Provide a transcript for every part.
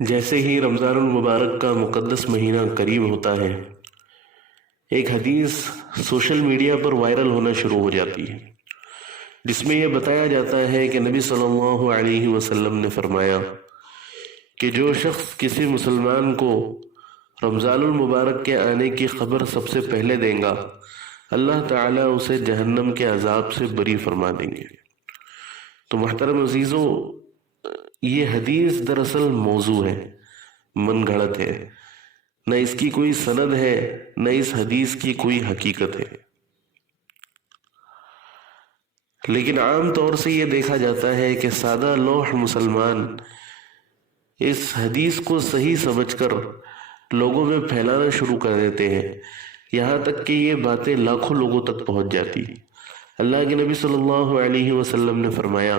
جیسے ہی رمضان المبارک کا مقدس مہینہ قریب ہوتا ہے، ایک حدیث سوشل میڈیا پر وائرل ہونا شروع ہو جاتی ہے، جس میں یہ بتایا جاتا ہے کہ نبی صلی اللہ علیہ وسلم نے فرمایا کہ جو شخص کسی مسلمان کو رمضان المبارک کے آنے کی خبر سب سے پہلے دیں گا، اللہ تعالیٰ اسے جہنم کے عذاب سے بری فرما دیں گے۔ تو محترم عزیزو، یہ حدیث دراصل موضوع ہے، من گھڑت ہے، نہ اس کی کوئی سند ہے، نہ اس حدیث کی کوئی حقیقت ہے۔ لیکن عام طور سے یہ دیکھا جاتا ہے کہ سادہ لوح مسلمان اس حدیث کو صحیح سمجھ کر لوگوں میں پھیلانا شروع کر دیتے ہیں، یہاں تک کہ یہ باتیں لاکھوں لوگوں تک پہنچ جاتی۔ اللہ کے نبی صلی اللہ علیہ وسلم نے فرمایا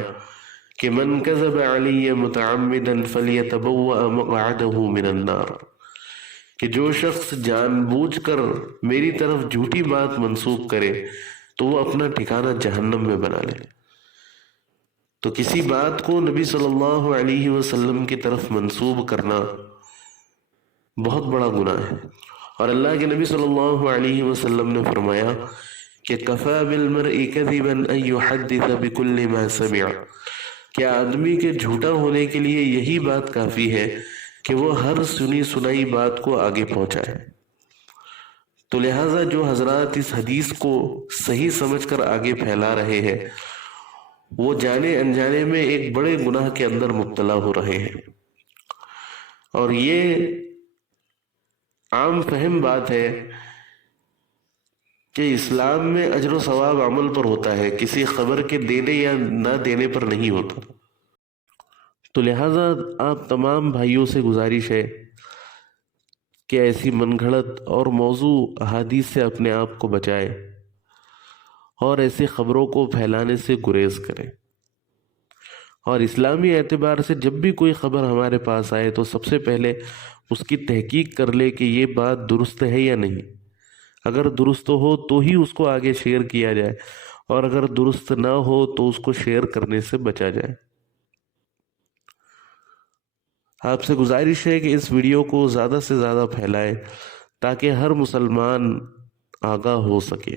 کہ من کذب علی متعمدا فلیتبوأ مقعدہ من النار، کہ جو شخص جان بوجھ کر میری طرف جھوٹی بات منسوب کرے تو وہ اپنا ٹھکانہ جہنم میں بنا لے۔ تو کسی بات کو نبی صلی اللہ علیہ وسلم کی طرف منسوب کرنا بہت بڑا گناہ ہے، اور اللہ کے نبی صلی اللہ علیہ وسلم نے فرمایا کہ کفا بالمرء کذبا ان یحدث بکل ما سمع، کہ آدمی کے جھوٹا ہونے کے لیے یہی بات کافی ہے کہ وہ ہر سنی سنائی بات کو آگے پہنچائے۔ تو لہٰذا جو حضرات اس حدیث کو صحیح سمجھ کر آگے پھیلا رہے ہیں، وہ جانے انجانے میں ایک بڑے گناہ کے اندر مبتلا ہو رہے ہیں، اور یہ عام فہم بات ہے کہ اسلام میں اجر و ثواب عمل پر ہوتا ہے، کسی خبر کے دینے یا نہ دینے پر نہیں ہوتا۔ تو لہٰذا آپ تمام بھائیوں سے گزارش ہے کہ ایسی من گھڑت اور موضوع احادیث سے اپنے آپ کو بچائے اور ایسی خبروں کو پھیلانے سے گریز کریں، اور اسلامی اعتبار سے جب بھی کوئی خبر ہمارے پاس آئے تو سب سے پہلے اس کی تحقیق کر لے کہ یہ بات درست ہے یا نہیں۔ اگر درست ہو تو ہی اس کو آگے شیئر کیا جائے، اور اگر درست نہ ہو تو اس کو شیئر کرنے سے بچا جائے۔ آپ سے گزارش ہے کہ اس ویڈیو کو زیادہ سے زیادہ پھیلائیں تاکہ ہر مسلمان آگاہ ہو سکے،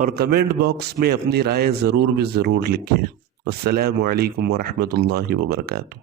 اور کمنٹ باکس میں اپنی رائے ضرور لکھیں۔ السلام علیکم ورحمۃ اللہ وبرکاتہ۔